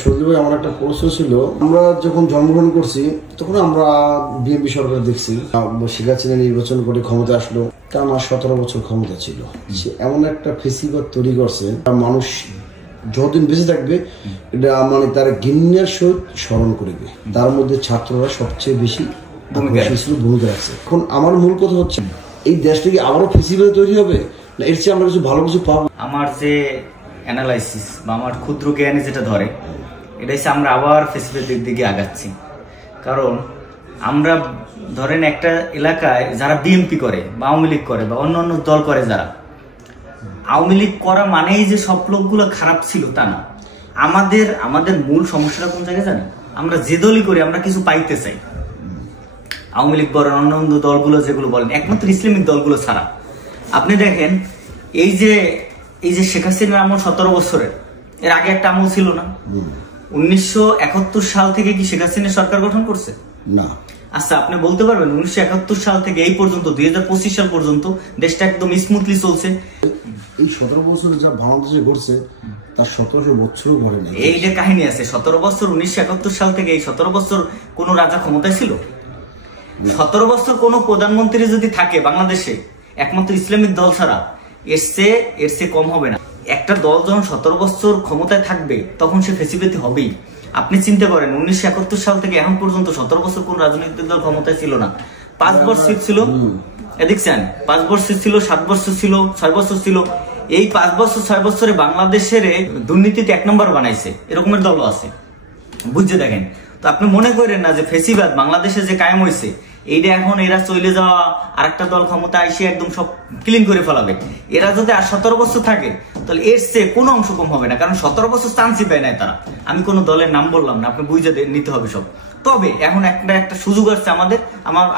সজীব ভাই, আমার একটা প্রশ্ন ছিল। আমরা যখন জন্মগ্রহণ করছি তখন আমরা বিএনপি সরকার দেখছি, শেখ হাসিনা নির্বাচন করে ক্ষমতা আসলো, তার 17 বছর ক্ষমতা ছিল। সে এমন একটা ফেসিবাদ তৈরি করছে, মানুষ যতদিন বেঁচে থাকবে এটা মানে তার ঘৃণার সহিত স্মরণ করবে। তার মধ্যে ছাত্ররা সবচেয়ে বেশি ভূমিকা রাখছে। এখন আমার মূল কথা হচ্ছে, এই দেশটা কি আবারও ফেসিবাদ তৈরি হবে, না এর চেয়ে আমরা কিছু ভালো কিছু পাবো? আমার যে অ্যানালাইসিস বা আমার ক্ষুদ্র জ্ঞানে যেটা ধরে, এটা হচ্ছে আমরা আবার ফেসিবাদের দিকে আগাচ্ছি। কারণ আমরা ধরেন একটা এলাকায় যারা বিএনপি করে বা আওয়ামী লীগ করে বা অন্য দল করে, যারা আওয়ামী লীগ করা মানেই যে সব লোকগুলো খারাপ ছিল তা না। আমাদের মূল সমস্যাটা কোন জায়গায় জানেন? আমরা যে দলই করি আমরা কিছু পাইতে চাই। আওয়ামী লীগ বলেন, অন্য দলগুলো যেগুলো বলেন, একমাত্র ইসলামিক দলগুলো ছাড়া। আপনি দেখেন এই যে শেখ হাসিনার আমল 17 বছরের, এর আগে একটা আমল ছিল না? 1971 সাল থেকে কি শেখ হাসিনা সরকার গঠন করছে? না। আচ্ছা, আপনি বলতে পারবেন 1971 সাল থেকে এই পর্যন্ত 2025 সাল পর্যন্ত দেশটা একদম স্মুথলি চলছে? এই 17 বছর যা বাংলাদেশে ঘটছে তার 17 বছরও ঘটে না। এই যে কাহিনী আছে 17 বছর, 1971 সাল থেকে এই 17 বছর কোন রাজা ক্ষমতায় ছিল? 17 বছর কোন প্রধানমন্ত্রী যদি থাকে বাংলাদেশে একমাত্র ইসলামিক দল ছাড়া, এর চেয়ে কম হবে না। একটা দল যখন 17 বছর ক্ষমতায় থাকবে তখন সে ফেসিবাদী হবেই। আপনি চিন্তা করেন 1971 সাল থেকে এখন পর্যন্ত 17 বছর কোন রাজনৈতিক দল ক্ষমতায় ছিল না। 5 বছর ছিল, দেখছেন, 5 বছর ছিল, 7 বছর ছিল, 6 বছর ছিল। এই 5 বছর 6 বছরে বাংলাদেশের দুর্নীতিতে 1 নম্বর বানাইছে, এরকমের দলও আছে। বুঝতে দেখেন তো, আপনি মনে করেন না যে ফেসিবাদ বাংলাদেশে যে কায়েম হয়েছে এইটা এখন এরা চলে যাওয়া আরেকটা দল ক্ষমতা এসে একদম সব ক্লিন করে ফেলাবে? এরা যদি আর 17 বছর থাকে তাহলে এর চেয়ে কোনো অংশ কম হবে না। কারণ 17 বছর চান্সই পায় নাই তারা। আমি কোনো দলের নাম বললাম না, আপনি বুঝে নিতে হবে সব। তবে এখন একটা সুযোগ আসছে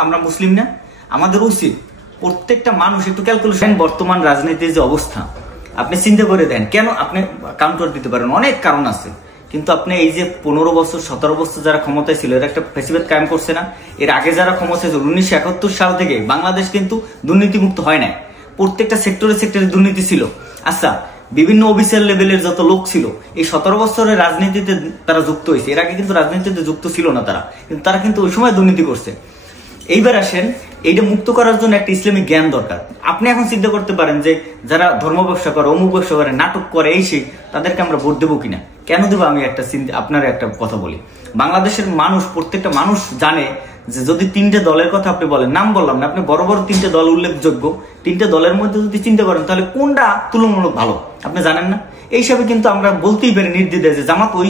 আমরা মুসলিম না, আমাদের উচিত প্রত্যেকটা মানুষ একটু ক্যালকুলেশন। বর্তমান রাজনীতির যে অবস্থা আপনি চিন্তা করে দেন, কেন আপনি কাউন্টার দিতে পারেন, অনেক কারণ আছে। কিন্তু আপনি এই যে 15 বছর 17 বছর যারা ক্ষমতায় ছিল এরা একটা ফেসিবাদ কায়েম করছে না? এর আগে যারা ক্ষমতায় ছিল 1971 সাল থেকে বাংলাদেশ কিন্তু দুর্নীতিমুক্ত হয় নাই। প্রত্যেকটা সেক্টরে দুর্নীতি ছিল। আচ্ছা, বিভিন্ন অফিসিয়াল লেভেলের যত লোক ছিল এই 17 বছরের রাজনীতিতে তারা যুক্ত হয়েছে। এর আগে কিন্তু রাজনীতিতে যুক্ত ছিল না তারা, কিন্তু তারা কিন্তু ওই সময় দুর্নীতি করছে। এইবার আসেন, এইটা মুক্ত করার জন্য একটা ইসলামিক জ্ঞান দরকার। আপনি এখন চিন্তা করতে পারেন যে যারা ধর্ম ব্যবসা করে, অমুক ব্যবসা করে, নাটক করে, এই সেই, তাদেরকে আমরা ভোট দেবো কিনা? কেন দেবো? আমি আপনার একটা কথা বলি। বাংলাদেশের মানুষ, প্রত্যেকটা মানুষ জানে যে যদি 3টে দলের কথা আপনি বলেন, নাম বললাম না, আপনি বড় বড় 3টে দল উল্লেখযোগ্য, 3টে দলের মধ্যে যদি চিন্তা করেন তাহলে কোনটা তুলনামূলক ভালো আপনি জানেন না? এই হিসাবে কিন্তু আমরা বলতেই পারি নির্দ্বিধায় যে জামাত ওই